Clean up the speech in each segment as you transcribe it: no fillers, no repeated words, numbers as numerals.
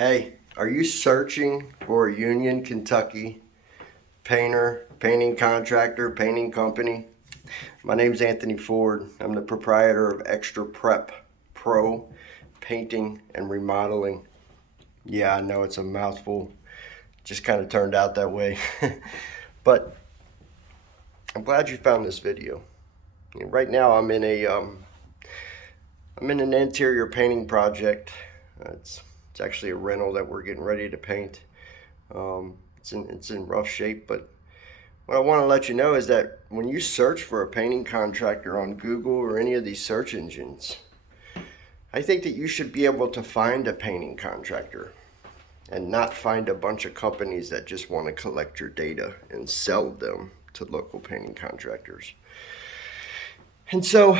Hey, are you searching for a Union, Kentucky painter, painting contractor, painting company? My name's Anthony Ford. I'm the proprietor of ExtraPrep Pro Painting and Remodeling. Yeah, I know it's a mouthful. Just kind of turned out that way. But I'm glad you found this video. Right now I'm in an interior painting project. It's actually a rental that we're getting ready to paint. It's in rough shape, but what I want to let you know is that when you search for a painting contractor on Google or any of these search engines, I think that you should be able to find a painting contractor and not find a bunch of companies that just want to collect your data and sell them to local painting contractors. And so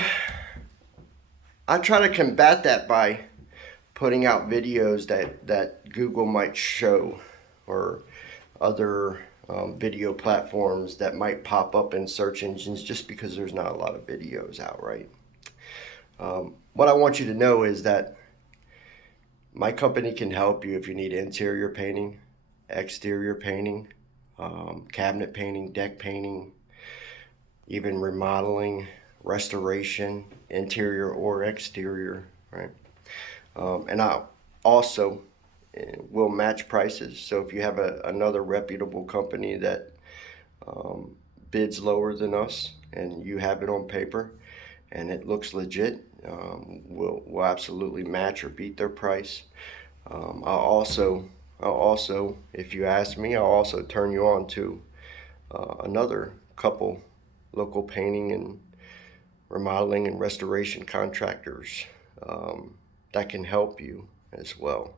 I try to combat that by putting out videos that Google might show, or other video platforms that might pop up in search engines, just because there's not a lot of videos out, right? What I want you to know is that my company can help you if you need interior painting, exterior painting, cabinet painting, deck painting, even remodeling, restoration, interior or exterior, right? And I also will match prices. So if you have another reputable company that bids lower than us and you have it on paper and it looks legit, we'll absolutely match or beat their price. I'll also, if you ask me, I'll also turn you on to another couple local painting and remodeling and restoration contractors that can help you as well.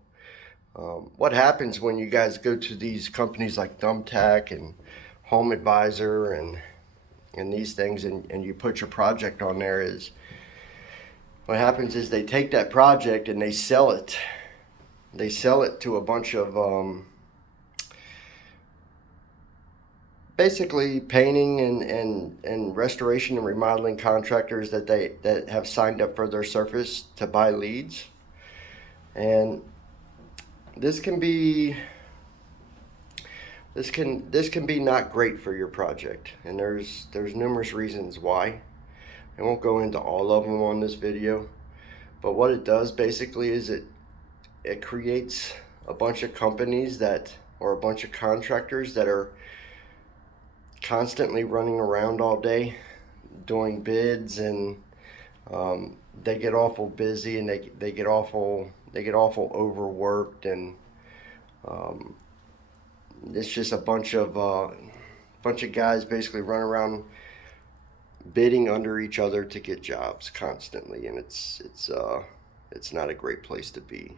What happens when you guys go to these companies like Thumbtack and Home Advisor and these things, and you put your project on there, is what happens is they take that project and they sell it. They sell it to a bunch of basically painting and restoration and remodeling contractors that have signed up for their service to buy leads. And this can be not great for your project, and there's numerous reasons why. I won't go into all of them on this video, but what it does basically is it creates a bunch of companies or a bunch of contractors that are constantly running around all day doing bids, and they get awful busy, and they get awful overworked, and it's just a bunch of guys basically run around bidding under each other to get jobs constantly, and it's not a great place to be.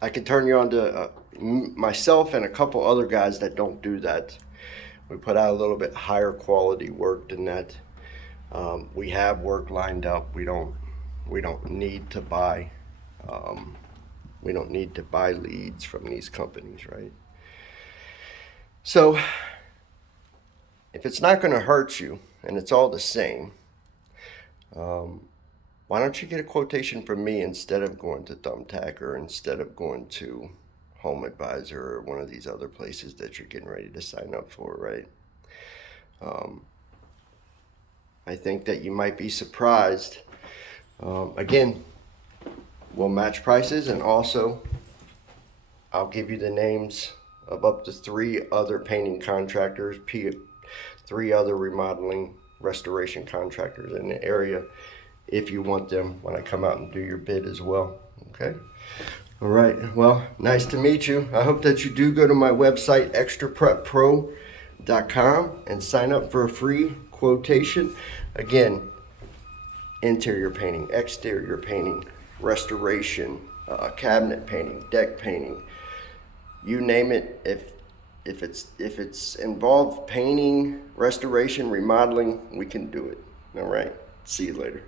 I can turn you on to myself and a couple other guys that don't do that. We put out a little bit higher quality work than that. We have work lined up. We don't need to buy leads from these companies, right? So if it's not going to hurt you and it's all the same, why don't you get a quotation from me instead of going to Thumbtack, or instead of going to Home Advisor or one of these other places that you're getting ready to sign up for, right? I think that you might be surprised. Again, we'll match prices, and also I'll give you the names of up to 3 other painting contractors, 3 other remodeling restoration contractors in the area, if you want them when I come out and do your bid as well. Okay? All right. Well, nice to meet you. I hope that you do go to my website, extrapreppro.com, and sign up for a free quotation. Again, interior painting, exterior painting, restoration, cabinet painting, deck painting, you name it. If it's involved painting, restoration, remodeling, we can do it. All right. See you later.